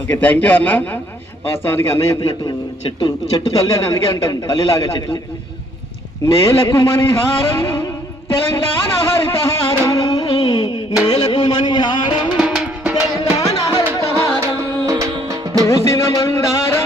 Okay thank you అన్న. వాస్తవానికి అన్న చెప్పినట్టు చెట్టు చెట్టు తల్లి అని అందుకే అంటాం తల్లిలాగా చెట్టు. నేలకు మణిహారం తెలంగాణ హరితహారం. నేలకు మణిహారం తెలంగాణ హరితహారం. పూసిన మందారం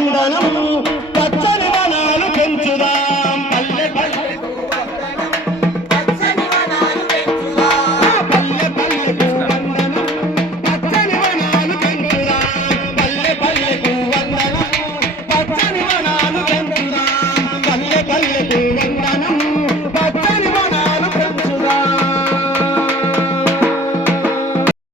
சந்தனம்